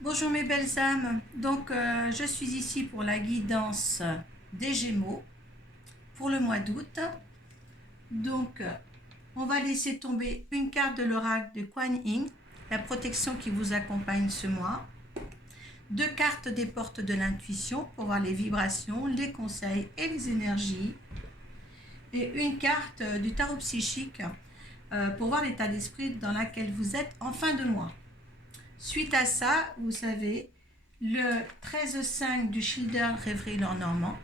Bonjour mes belles âmes, donc je suis ici pour la guidance des Gémeaux pour le mois d'août. Donc on va laisser tomber une carte de l'oracle de Kuan Yin, la protection qui vous accompagne ce mois. Deux cartes des portes de l'intuition pour voir les vibrations, les conseils et les énergies. Et une carte du tarot psychique pour voir l'état d'esprit dans lequel vous êtes en fin de mois. Suite à ça, vous savez, le 13-5 du Schilder Rêverie Normand.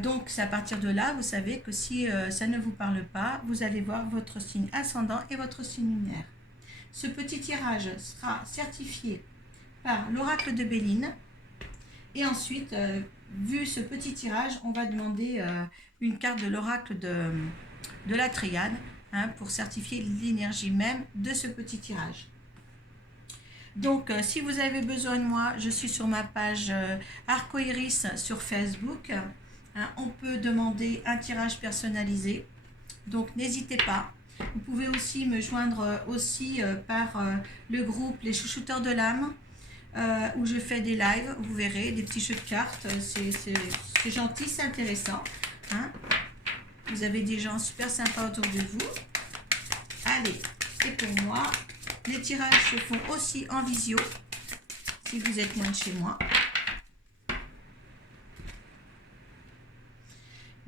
Donc, c'est à partir de là, vous savez que si ça ne vous parle pas, vous allez voir votre signe ascendant et votre signe lunaire. Ce petit tirage sera certifié par l'oracle de Béline. Et ensuite, vu ce petit tirage, on va demander une carte de l'oracle de la triade pour certifier l'énergie même de ce petit tirage. Donc, si vous avez besoin de moi, je suis sur ma page Arcoiris sur Facebook. On peut demander un tirage personnalisé. Donc, n'hésitez pas. Vous pouvez aussi me joindre par le groupe Les Chouchouteurs de l'âme, où je fais des lives. Vous verrez, des petits jeux de cartes. C'est gentil, c'est intéressant. Vous avez des gens super sympas autour de vous. Allez, c'est pour moi. Les tirages se font aussi en visio, si vous êtes loin de chez moi.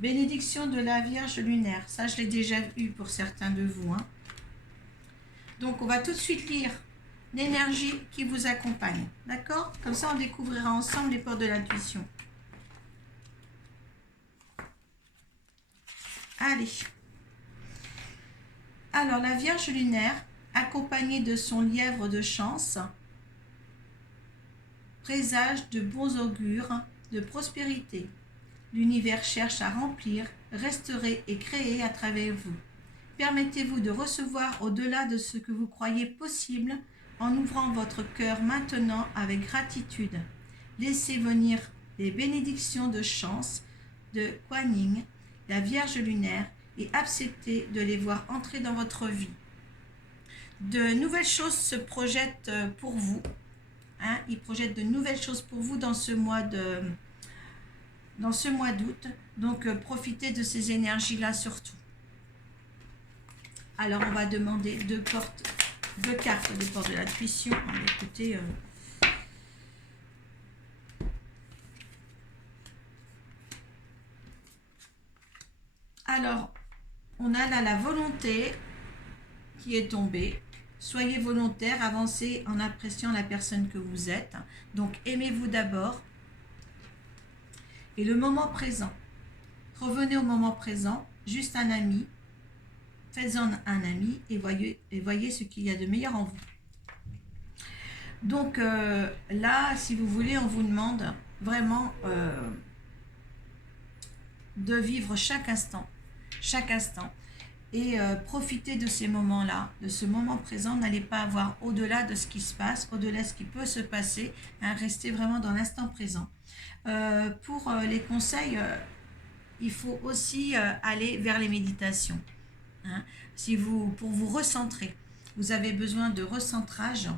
Bénédiction de la Vierge lunaire. Ça, je l'ai déjà eu pour certains de vous. Donc, on va tout de suite lire l'énergie qui vous accompagne. D'accord? Comme ça, on découvrira ensemble les portes de l'intuition. Allez. Alors, la Vierge lunaire, accompagnée de son lièvre de chance, présage de bons augures, de prospérité. L'univers cherche à remplir, restaurer et créer à travers vous. Permettez-vous de recevoir au-delà de ce que vous croyez possible en ouvrant votre cœur maintenant avec gratitude. Laissez venir les bénédictions de chance de Kuan Yin, la Vierge lunaire, et acceptez de les voir entrer dans votre vie. De nouvelles choses se projettent pour vous. Il projette de nouvelles choses pour vous dans ce mois d'août. Donc, profitez de ces énergies-là surtout. Alors, on va demander deux cartes des portes de l'intuition. Écoutez, alors, on a là la volonté qui est tombée. Soyez volontaire, avancez en appréciant la personne que vous êtes. Donc, aimez-vous d'abord. Et le moment présent. Revenez au moment présent, juste un ami. Faites-en un ami et voyez ce qu'il y a de meilleur en vous. Donc là, si vous voulez, on vous demande vraiment de vivre chaque instant. Et profitez de ces moments-là, de ce moment présent. N'allez pas avoir au-delà de ce qui se passe, au-delà de ce qui peut se passer. Restez vraiment dans l'instant présent. Pour les conseils, il faut aussi aller vers les méditations. Pour vous recentrer, vous avez besoin de recentrage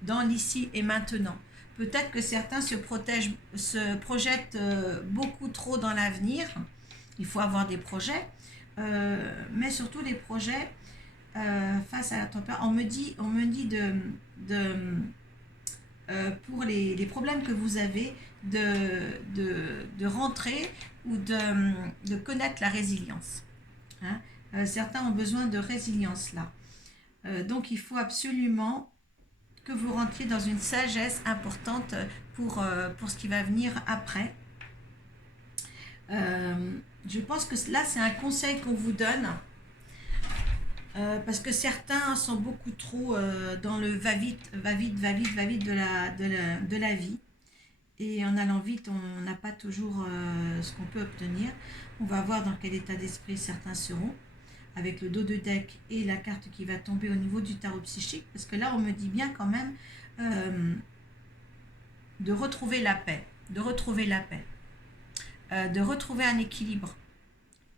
dans l'ici et maintenant. Peut-être que certains se projettent beaucoup trop dans l'avenir. Il faut avoir des projets. Mais surtout les projets face à la température. On me dit pour les problèmes que vous avez de rentrer ou de connaître la résilience. Certains ont besoin de résilience là. Donc il faut absolument que vous rentriez dans une sagesse importante pour ce qui va venir après. Je pense que là, c'est un conseil qu'on vous donne parce que certains sont beaucoup trop dans le va-vite de la vie. Et en allant vite, on n'a pas toujours ce qu'on peut obtenir. On va voir dans quel état d'esprit certains seront avec le dos de deck et la carte qui va tomber au niveau du tarot psychique. Parce que là, on me dit bien quand même de retrouver la paix. De retrouver un équilibre.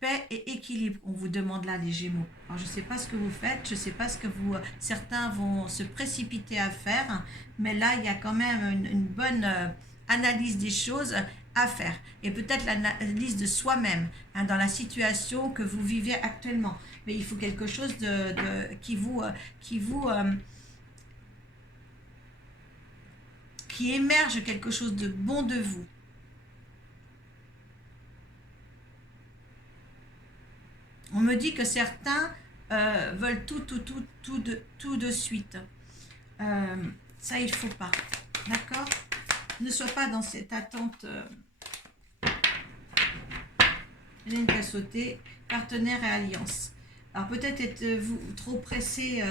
paix et équilibre. On vous demande là, les Gémeaux. Alors, je ne sais pas ce que vous faites, je ne sais pas ce que vous... certains vont se précipiter à faire, mais là, il y a quand même une bonne analyse des choses à faire. Et peut-être l'analyse de soi-même, hein, dans la situation que vous vivez actuellement. Mais il faut quelque chose qui émerge quelque chose de bon de vous. On me dit que certains veulent tout de suite. Ça, il ne faut pas. D'accord? Ne sois pas dans cette attente. Hélène qui a sauté. Partenaire et alliance. Alors peut-être êtes-vous trop pressé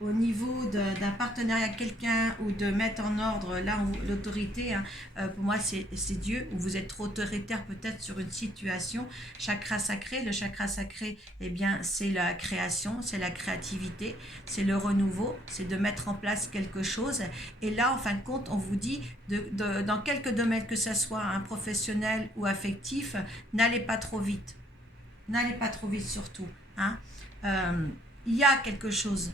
au niveau d'un partenariat avec quelqu'un ou de mettre en ordre là l'autorité. Hein. Pour moi, c'est Dieu. Ou vous êtes trop autoritaire peut-être sur une situation. Chakra sacré. Le chakra sacré, eh bien, c'est la création, c'est la créativité, c'est le renouveau, c'est de mettre en place quelque chose. Et là, en fin de compte, on vous dit, dans quelques domaines, que ce soit un professionnel ou affectif, n'allez pas trop vite. N'allez pas trop vite surtout. Hein. Il y a quelque chose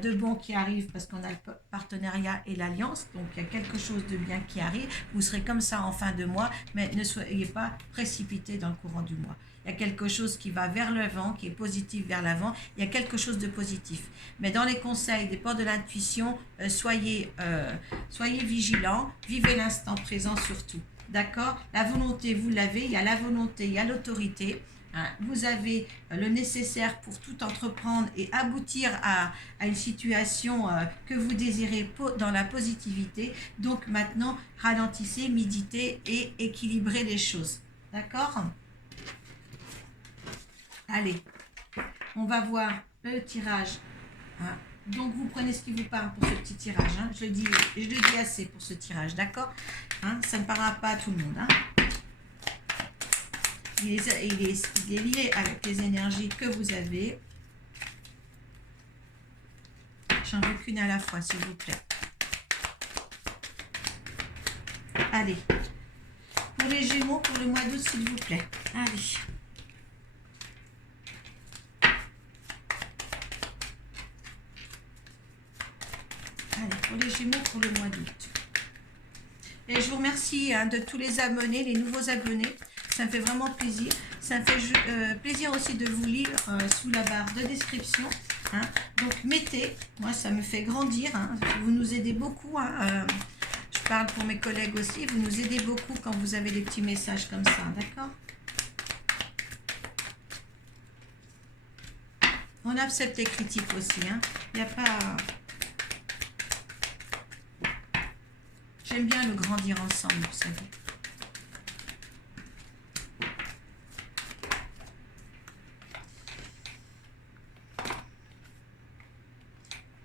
de bon qui arrive parce qu'on a le partenariat et l'alliance, donc il y a quelque chose de bien qui arrive. Vous serez comme ça en fin de mois, mais ne soyez pas précipité dans le courant du mois. Il y a quelque chose qui va vers l'avant, qui est positif vers l'avant. Il y a quelque chose de positif. Mais dans les conseils des portes de l'intuition, soyez vigilants, vivez l'instant présent surtout. D'accord? La volonté, vous l'avez. Il y a la volonté, il y a l'autorité. Vous avez le nécessaire pour tout entreprendre et aboutir à une situation que vous désirez dans la positivité. Donc maintenant, ralentissez, méditez et équilibrez les choses. D'accord? Allez, on va voir le tirage. Donc vous prenez ce qui vous parle pour ce petit tirage. Je le dis assez pour ce tirage, d'accord? Ça ne parlera pas à tout le monde. Il est lié avec les énergies que vous avez. J'en veux qu'une à la fois, s'il vous plaît. Allez. Pour les Gémeaux, pour le mois d'août, s'il vous plaît. Allez. Allez, pour les Gémeaux, pour le mois d'août. Et je vous remercie de tous les abonnés, les nouveaux abonnés. Ça me fait vraiment plaisir. Ça me fait plaisir aussi de vous lire sous la barre de description. Donc, mettez. Moi, ça me fait grandir. Vous nous aidez beaucoup. Je parle pour mes collègues aussi. Vous nous aidez beaucoup quand vous avez des petits messages comme ça. D'accord? On accepte les critiques aussi. Il n'y a pas... J'aime bien le grandir ensemble, vous savez.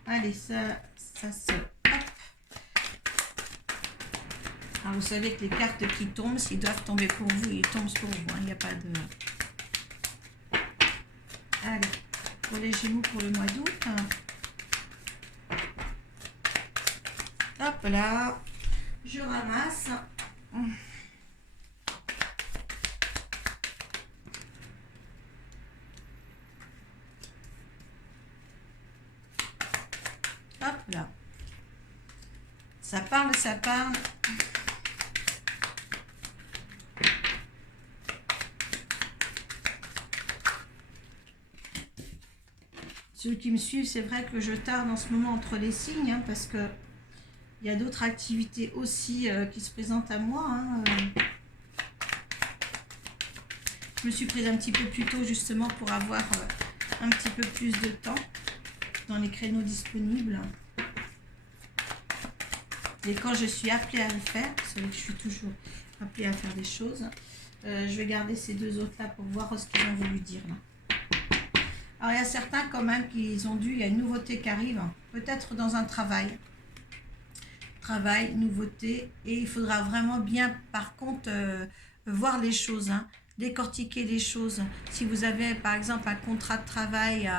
Allez, ça se... Hop. Alors, vous savez que les cartes qui tombent, s'ils doivent tomber pour vous, ils tombent pour vous. Il n'y a pas de... Allez, pour les Gémeaux pour le mois d'août. Hop là. Je ramasse. Hop là. Ça parle, ça parle. Ceux qui me suivent, c'est vrai que je tarde en ce moment entre les signes, parce que il y a d'autres activités aussi qui se présentent à moi. Je me suis prise un petit peu plus tôt justement pour avoir un petit peu plus de temps dans les créneaux disponibles. Et quand je suis appelée à le faire, vous savez que je suis toujours appelée à faire des choses, je vais garder ces deux autres-là pour voir ce qu'ils ont voulu dire là. Alors il y a certains quand même qui ont dû, il y a une nouveauté qui arrive, peut-être dans un travail, nouveauté, et il faudra vraiment bien par contre voir les choses, décortiquer les choses. Si vous avez par exemple un contrat de travail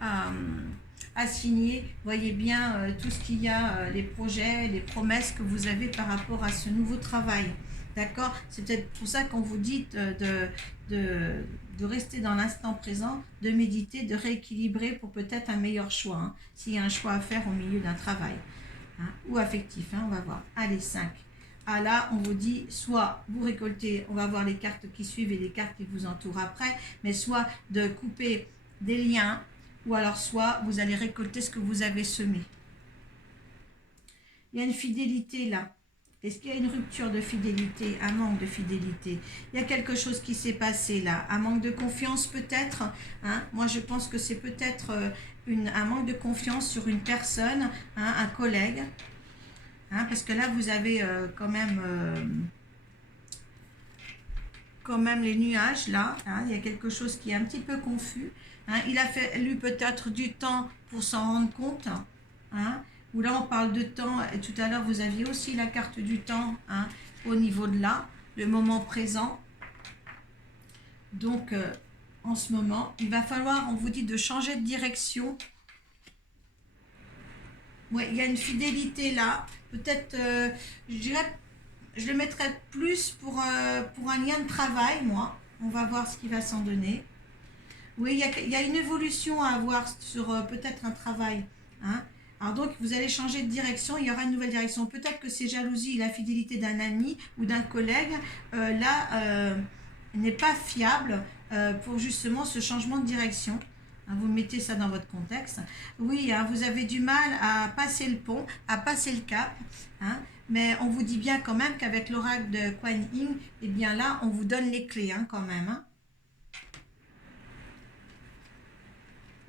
à signer, voyez bien tout ce qu'il y a, les projets, les promesses que vous avez par rapport à ce nouveau travail, D'accord? C'est peut-être pour ça qu'on vous dit de rester dans l'instant présent, de méditer, de rééquilibrer pour peut-être un meilleur choix, hein, s'il y a un choix à faire au milieu d'un travail, hein, ou affectif, hein, on va voir. Allez, 5. Ah là, on vous dit, soit vous récoltez, on va voir les cartes qui suivent et les cartes qui vous entourent après, mais soit de couper des liens, ou alors soit vous allez récolter ce que vous avez semé. Il y a une fidélité là. Est-ce qu'il y a une rupture de fidélité, un manque de fidélité? Il y a quelque chose qui s'est passé là, un manque de confiance peut-être, hein? Moi je pense que c'est peut-être un manque de confiance sur une personne, hein, un collègue, hein, parce que là vous avez quand même les nuages là, hein, il y a quelque chose qui est un petit peu confus, hein, il a fallu peut-être du temps pour s'en rendre compte, hein, où là on parle de temps, et tout à l'heure vous aviez aussi la carte du temps, hein, au niveau de là, le moment présent. Donc en ce moment, il va falloir, on vous dit, de changer de direction. Ouais, il y a une fidélité là, peut-être, je dirais, je le mettrais plus pour un lien de travail, moi. On va voir ce qui va s'en donner. Oui, il y a une évolution à avoir sur peut-être un travail, hein. Alors donc, vous allez changer de direction, il y aura une nouvelle direction. Peut-être que ces jalousies et la fidélité d'un ami ou d'un collègue, n'est pas fiable pour justement ce changement de direction. Hein, vous mettez ça dans votre contexte. Oui, hein, vous avez du mal à passer le pont, à passer le cap, hein, mais on vous dit bien quand même qu'avec l'oracle de Kuan Yin, eh bien là, on vous donne les clés, hein, quand même, hein.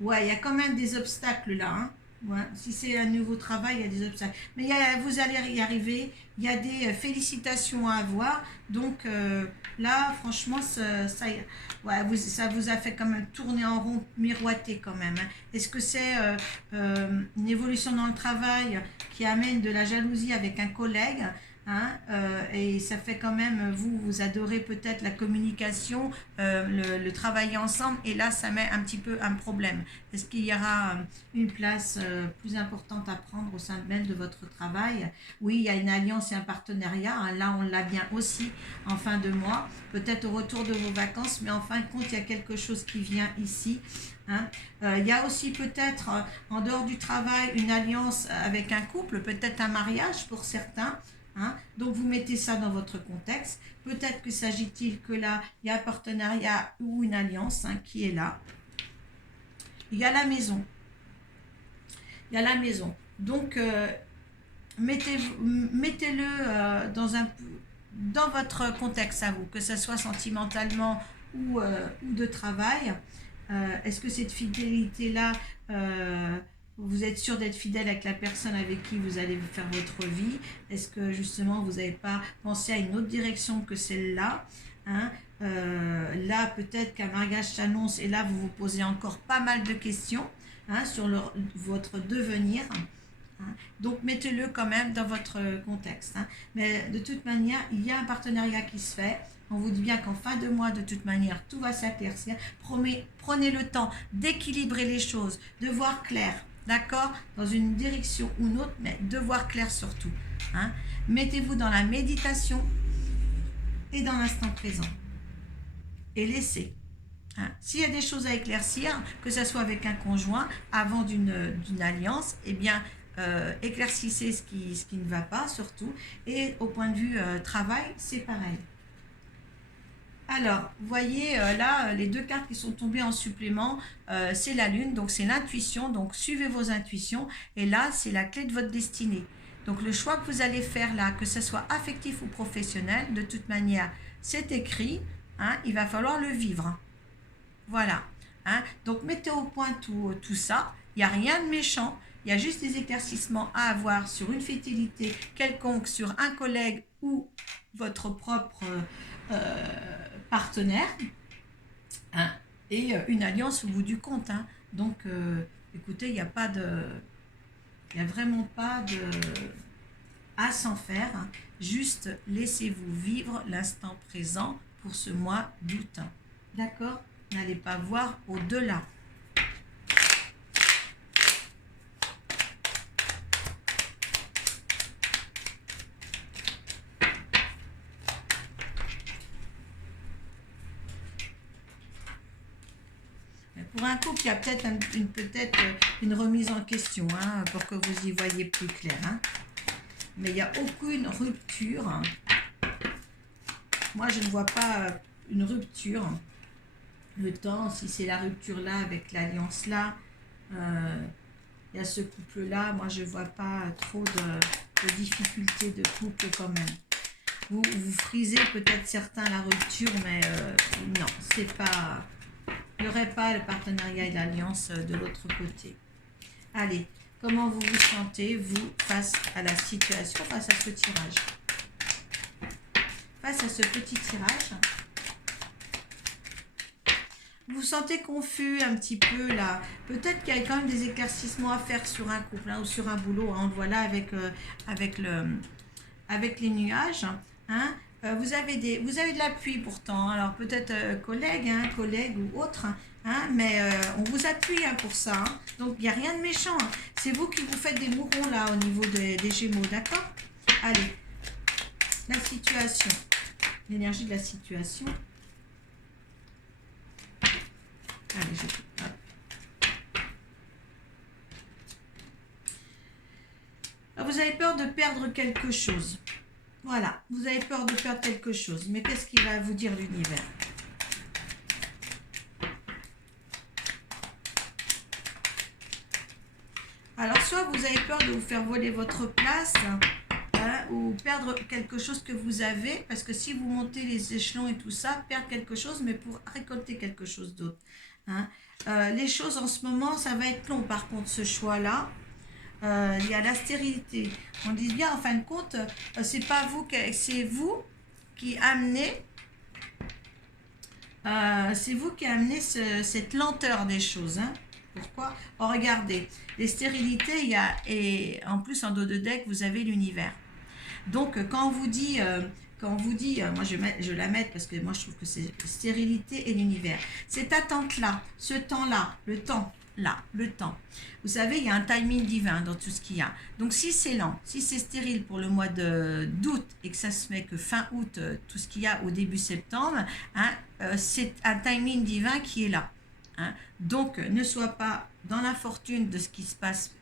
Ouais, il y a quand même des obstacles là, hein. Ouais, si c'est un nouveau travail, il y a des obstacles. Mais vous allez y arriver. Il y a des félicitations à avoir. Donc là, franchement, ouais, ça vous a fait quand même tourner en rond, miroiter quand même, hein. Est-ce que c'est une évolution dans le travail qui amène de la jalousie avec un collègue, hein, et ça fait quand même, vous adorez peut-être la communication, le travailler ensemble, et là, ça met un petit peu un problème. Est-ce qu'il y aura une place plus importante à prendre au sein même de votre travail? Oui, il y a une alliance et un partenariat, hein. Là, on l'a bien aussi en fin de mois, peut-être au retour de vos vacances, mais en fin de compte, il y a quelque chose qui vient ici, hein. Il y a aussi peut-être, en dehors du travail, une alliance avec un couple, peut-être un mariage pour certains, hein. Donc, vous mettez ça dans votre contexte. Peut-être que s'agit-il que là, il y a un partenariat ou une alliance, hein, qui est là. Il y a la maison. Il y a la maison. Donc, mettez-le dans votre contexte à vous, que ce soit sentimentalement ou de travail. Est-ce que cette fidélité-là, vous êtes sûr d'être fidèle avec la personne avec qui vous allez faire votre vie? Est-ce que justement vous n'avez pas pensé à une autre direction que celle-là, hein? Là, peut-être qu'un mariage s'annonce et là, vous vous posez encore pas mal de questions, hein, sur votre devenir. Hein. Donc, mettez-le quand même dans votre contexte, hein. Mais de toute manière, il y a un partenariat qui se fait. On vous dit bien qu'en fin de mois, de toute manière, tout va s'éclaircir. Prenez le temps d'équilibrer les choses, de voir clair, d'accord, dans une direction ou une autre, mais de voir clair surtout, hein. Mettez-vous dans la méditation et dans l'instant présent. Et laissez. Hein. S'il y a des choses à éclaircir, que ce soit avec un conjoint, avant d'une alliance, eh bien, éclaircissez ce qui ne va pas, surtout. Et au point de vue travail, c'est pareil. Alors, vous voyez là, les deux cartes qui sont tombées en supplément, c'est la lune, donc c'est l'intuition, donc suivez vos intuitions. Et là, c'est la clé de votre destinée. Donc, le choix que vous allez faire là, que ce soit affectif ou professionnel, de toute manière, c'est écrit, hein, il va falloir le vivre. Voilà, hein. Donc, mettez au point tout ça. Il n'y a rien de méchant. Il y a juste des éclaircissements à avoir sur une fidélité quelconque, sur un collègue ou votre propre partenaire, hein, et une alliance au bout du compte, hein. Donc, écoutez, il n'y a vraiment pas à s'en faire, hein. Juste laissez-vous vivre l'instant présent pour ce mois d'août. D'accord? N'allez pas voir au-delà. Pour un couple, il y a peut-être une remise en question, hein, pour que vous y voyez plus clair. Hein. Mais il n'y a aucune rupture. Hein. Moi, je ne vois pas une rupture. Le temps, si c'est la rupture là, avec l'alliance là, il y a ce couple-là. Moi, je ne vois pas trop de difficultés de couple quand même. Vous frisez peut-être certains la rupture, mais non, c'est pas... Il n'y aurait pas le partenariat et l'alliance de l'autre côté. Allez, comment vous vous sentez, vous, face à la situation, face à ce tirage? Face à ce petit tirage, vous vous sentez confus un petit peu là. Peut-être qu'il y a quand même des éclaircissements à faire sur un couple hein, ou sur un boulot. Hein, on le voit là avec les nuages. Hein. Vous avez de l'appui pourtant. Alors peut-être collègue ou autre. Hein, mais on vous appuie hein, pour ça. Hein. Donc il n'y a rien de méchant. Hein. C'est vous qui vous faites des mourons là au niveau des Gémeaux. D'accord? Allez. La situation. L'énergie de la situation. Allez, vous avez peur de perdre quelque chose. Voilà, vous avez peur de perdre quelque chose. Mais qu'est-ce qu'il va vous dire l'univers? Alors, soit vous avez peur de vous faire voler votre place, hein, ou perdre quelque chose que vous avez, parce que si vous montez les échelons et tout ça, perdre quelque chose, mais pour récolter quelque chose d'autre. Hein. Les choses en ce moment, ça va être long par contre, ce choix-là. Il y a la stérilité. On dit bien, en fin de compte, c'est pas vous, c'est vous qui amenez, cette lenteur des choses. Hein. Pourquoi? Oh, regardez, les stérilités, il y a, et en plus en dos de deck, vous avez l'univers. Donc, quand on vous dit, moi je la mets parce que moi je trouve que c'est stérilité et l'univers. Cette attente-là, ce temps-là, le temps. Vous savez, il y a un timing divin dans tout ce qu'il y a. Donc, si c'est lent, si c'est stérile pour le mois d'août et que ça se met que fin août, tout ce qu'il y a au début septembre, hein, c'est un timing divin qui est là. Hein. Donc, ne sois pas dans l'infortune de ce qui se passe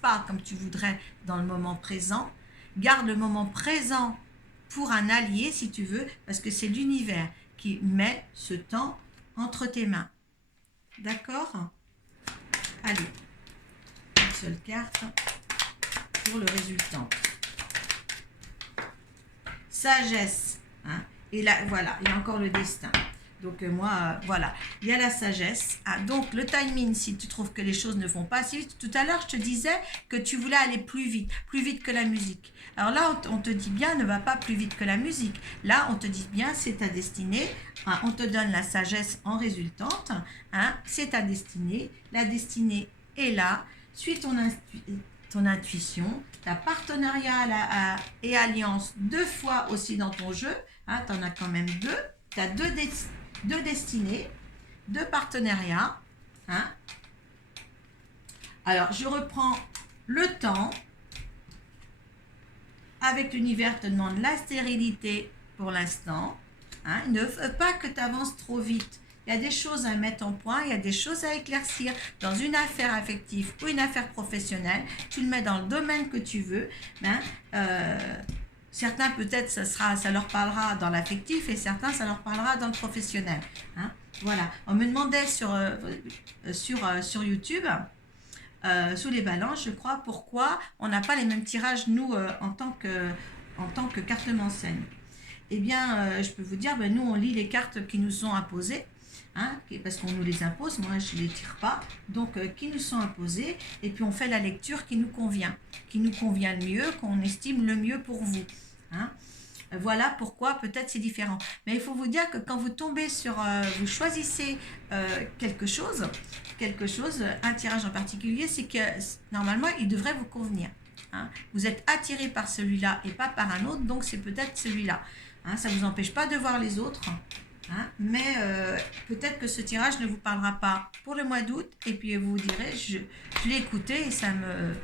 pas comme tu voudrais dans le moment présent. Garde le moment présent pour un allié, si tu veux, parce que c'est l'univers qui met ce temps entre tes mains. D'accord? Allez, une seule carte pour le résultat. Sagesse. Hein? Et là, voilà, il y a encore le destin. Donc moi, voilà, il y a la sagesse. Ah, donc le timing, si tu trouves que les choses ne vont pas assez vite. Tout à l'heure, je te disais que tu voulais aller plus vite que la musique. Alors là, on te dit bien, ne va pas plus vite que la musique. Là, on te dit bien, c'est ta destinée. Hein, on te donne la sagesse en résultante. Hein, c'est ta destinée. La destinée est là. Suis ton intuition. Ta partenariat et alliance 2 fois aussi dans ton jeu. Hein, tu en as quand même 2. Tu as 2 destinées, 2 partenariats. Hein. Alors, je reprends le temps. Avec l'univers te demande la stérilité pour l'instant. Hein. Ne veux pas que tu avances trop vite. Il y a des choses à mettre en point, il y a des choses à éclaircir dans une affaire affective ou une affaire professionnelle. Tu le mets dans le domaine que tu veux. Hein. Certains, peut-être, ça leur parlera dans l'affectif et certains, ça leur parlera dans le professionnel. Hein. Voilà. On me demandait sur YouTube, sous les balances, je crois, pourquoi on n'a pas les mêmes tirages, nous, en tant que carte-enseigne. Eh bien, je peux vous dire, nous, on lit les cartes qui nous sont imposées. Hein, parce qu'on nous les impose, moi je ne les tire pas, donc qui nous sont imposés, et puis on fait la lecture qui nous convient le mieux, qu'on estime le mieux pour vous. Hein. Voilà pourquoi peut-être c'est différent. Mais il faut vous dire que quand vous tombez vous choisissez quelque chose, un tirage en particulier, c'est que normalement il devrait vous convenir. Hein. Vous êtes attiré par celui-là et pas par un autre, donc c'est peut-être celui-là. Hein, ça ne vous empêche pas de voir les autres. Hein, mais peut-être que ce tirage ne vous parlera pas pour le mois d'août et puis vous direz je l'ai écouté et ça me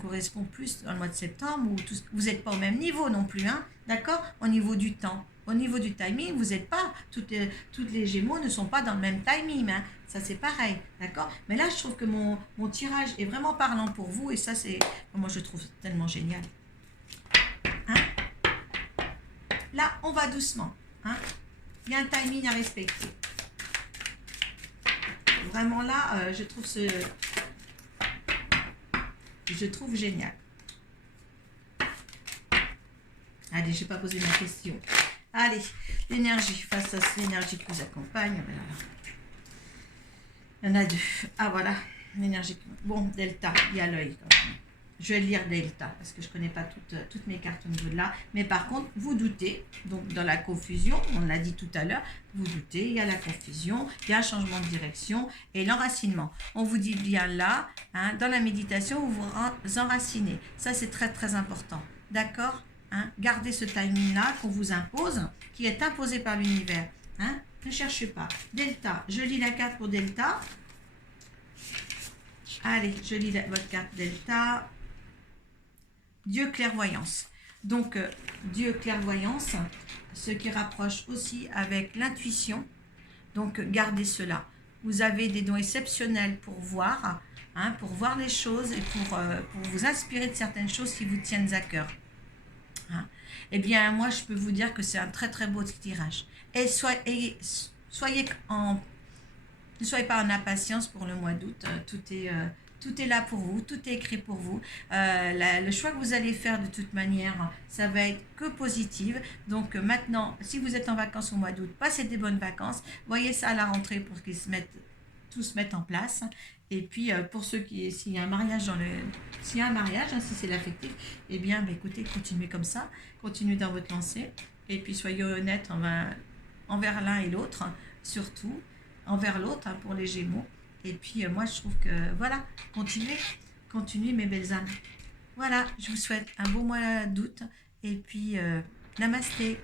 correspond plus dans le mois de septembre où vous n'êtes pas au même niveau non plus, hein, d'accord, au niveau du temps, au niveau du timing, vous n'êtes pas, toutes les Gémeaux ne sont pas dans le même timing, hein, Ça, c'est pareil, d'accord? Mais là, je trouve que mon tirage est vraiment parlant pour vous. Et ça, c'est, moi, je trouve tellement génial. Hein? Là, on va doucement. Hein? Il y a un timing à respecter. Vraiment là, je trouve génial. Allez, je ne vais pas poser ma question. Allez, l'énergie, face à l'énergie qui vous accompagne. Il y en a deux. Ah voilà, l'énergie. Bon, Delta, il y a l'œil. Je vais lire Delta, parce que je ne connais pas toutes mes cartes au niveau de là. Mais par contre, vous doutez, donc dans la confusion, on l'a dit tout à l'heure, vous doutez, il y a la confusion, il y a un changement de direction et l'enracinement. On vous dit bien là, hein, dans la méditation, vous vous enracinez. Ça, c'est très, très important. D'accord? Hein? Gardez ce timing-là qu'on vous impose, qui est imposé par l'univers. Hein? Ne cherchez pas. Delta, je lis la carte pour Delta. Allez, je lis votre carte Delta. Dieu clairvoyance. Donc, Dieu clairvoyance, ce qui rapproche aussi avec l'intuition. Donc, gardez cela. Vous avez des dons exceptionnels pour voir, hein, pour voir les choses et pour vous inspirer de certaines choses qui vous tiennent à cœur. Hein. Eh bien, moi, je peux vous dire que c'est un très, très beau tirage. Et soyez ne soyez pas en impatience pour le mois d'août. Tout est là pour vous, tout est écrit pour vous. Le choix que vous allez faire de toute manière, ça va être que positif. Donc maintenant, si vous êtes en vacances au mois d'août, passez des bonnes vacances. Voyez ça à la rentrée pour qu'ils tout se mette en place. Et puis pour ceux s'il y a un mariage s'il y a un mariage, hein, si c'est l'affectif, eh bien écoutez, continuez comme ça, continuez dans votre lancée. Et puis soyez honnêtes envers l'un et l'autre, surtout envers l'autre, hein, pour les Gémeaux. Et puis moi je trouve que voilà, continuez mes belles âmes. Voilà, je vous souhaite un beau mois d'août et puis namasté.